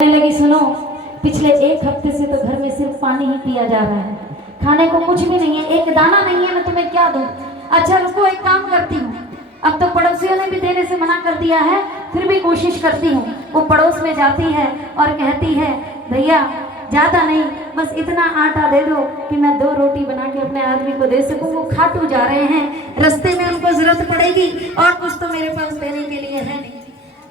लगी सुनो, पिछले एक हफ्ते से तो घर में सिर्फ पानी ही पिया जा रहा है, खाने को कुछ भी नहीं है, एक दाना नहीं है। मैं तुम्हें क्या दूं? अच्छा रुको, एक काम करती हूँ। अब तो पड़ोसियों ने भी देने से मना कर दिया है, फिर भी कोशिश करती हूँ। वो पड़ोस में जाती है और कहती है, भैया ज़्यादा नहीं, बस इतना आटा दे दो कि मैं 2 रोटी बना के अपने आदमी को दे सकूँ। वो खाटू जा रहे हैं, रास्ते में उनको जरूरत पड़ेगी और कुछ तो मेरे पास देने के लिए है नहीं।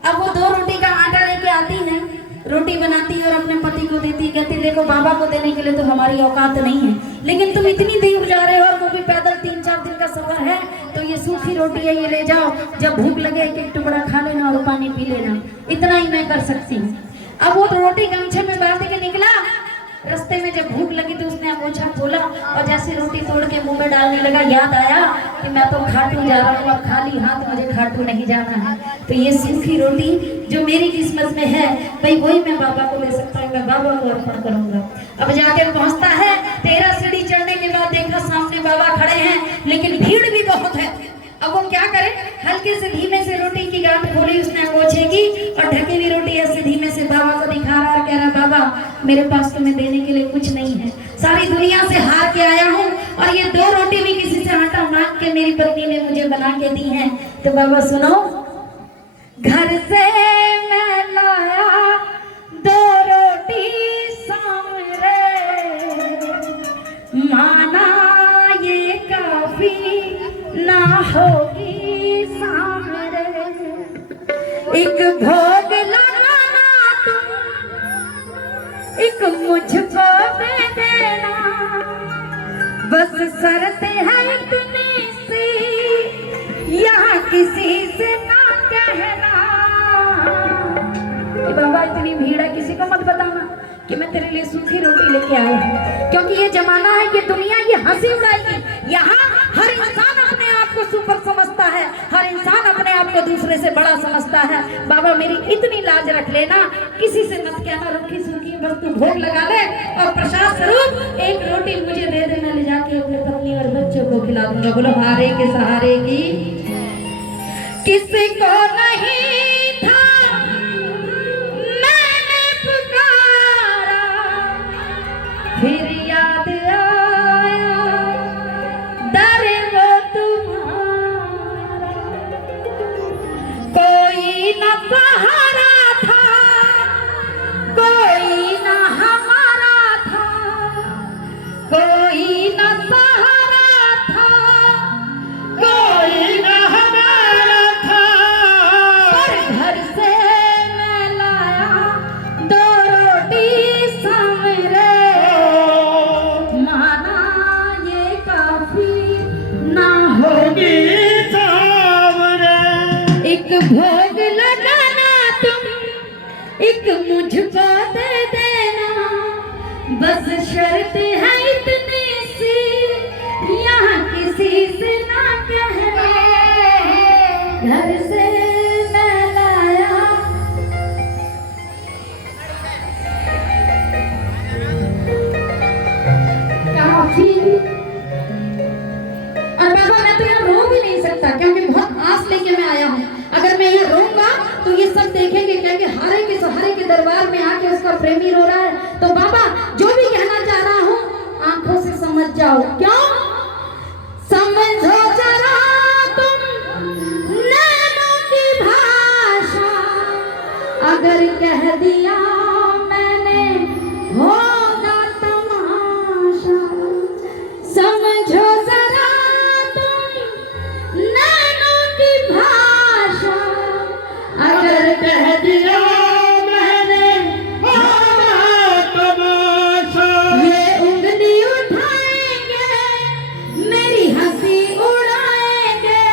अब वो 2 रोटी का आटा लेके आती है, रोटी बनाती और अपने पति को देती, कहती देखो बाबा को देने के लिए तो हमारी औकात नहीं है, लेकिन तुम इतनी दूर जा रहे हो और वो भी पैदल 3-4 दिन का सफर है, तो ये सूखी रोटी है, ये ले जाओ, जब भूख लगे एक टुकड़ा खा लेना और पानी पी लेना, इतना ही मैं कर सकती हूँ। अब वो रोटी गमछे में बांध के निकला, रास्ते में जब भूख लगी तो उसने अंगूठा खोला और जैसे रोटी तोड़ के मुंह में डालने लगा, याद आया कि मैं तो खाटू जा रहा हूँ, अब खाली हाथ मुझे खाटू नहीं जाना है, तो ये सूखी रोटी जो मेरी किस्मत में है भाई वही मैं बाबा को दे सकता हूँ, मैं बाबा को अर्पण करूंगा। अब जाके पहुंचता है, 13 सीढ़ी चढ़ने के बाद देखा सामने बाबा खड़े हैं, लेकिन भीड़ भी बहुत है। अब वो क्या करे, हल्के से धीमे से रोटी की गांठ खोली उसने अंगोछे की और ढकी हुई रोटी ऐसे धीमे से बाबा को दिखा रहा और कह रहा, बाबा मेरे पास तुम्हें देने के लिए कुछ नहीं है, सारी दुनिया से हार के आया हूँ और ये 2 रोटी भी किसी से आटा मांग के मेरी पत्नी ने मुझे बना के दी है। तो बाबा सुनो, घर से मैं लाया 2 रोटी सामरे, माना ये काफी ना होगी सामरे, एक भोग लगाना तुम, एक मुझको दे देना, बस शर्त है इतनी सी, यहाँ किसी से ना कहना। बाबा इतनी भीड़ है, किसी को मत बताना कि मैं तेरे लिए सूखी रोटी लेके आया हूँ, क्योंकि ये जमाना है, ये दुनिया ये हंसी उड़ाएगी। यहाँ हर इंसान अपने आप को सुपर समझता है, हर इंसान अपने आप को दूसरे से बड़ा समझता है। बाबा मेरी इतनी लाज रख लेना, किसी से मत कहना रूखी सूखी, बस तू भोग लगा ले और प्रसाद स्वरूप 1 रोटी मुझे दे दे, मैं ले जाके अपने पत्नी और बच्चों को खिला दूंगा। बोलो हारे के सहारे की किसी को नहीं था मैंने पुकारा, फिर याद आया दर वो तुम्हारा, कोई न सहारा था, कोई न हमारा था, कोई न सहारा था, कोई न हमारा था, पर घर से मैं लाया 2 रोटी सामरे, माना ये काफी ना होगी सामरे, एक भोग लगाना तुम, एक मुझको दे देना, बस शर्त है इतनी सी, यहाँ किसी से ना कहना, घर से मैं लाया। काफी और बाबा मैं तो यहाँ रो भी नहीं सकता, क्योंकि बहुत आस लेके मैं आया हूँ। अगर मैं यहाँ रोऊंगा तो ये सब देखेंगे, क्योंकि हारे के सहारे के दरबार में आके उसका प्रेमी रो रहा है। तो बाबा जो भी कहना चाह रहा हूँ आंखों से समझ जाओ, क्यों समझो जरा तुम नैनों की भाषा, अगर कह दिया मैंने होगा तमाशा, समझो जरा तुम नैनों की भाषा, अगर कह दिया मैंने होगा तमाशा, ये उंगली उठाएंगे मेरी हंसी उड़ाएंगे,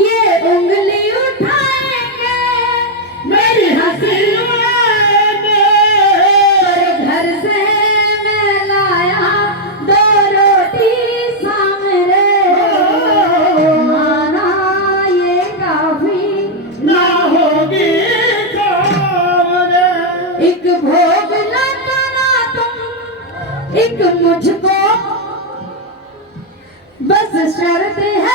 ये उंगली उठाएंगे मेरी हंसी उड़ाएंगे, पर घर से मैं लाया 2 रोटी सामरे, माना ये काफी ना होगी सामरे, एक भोग लगाना तुम, एक मुझको, बस शर्त है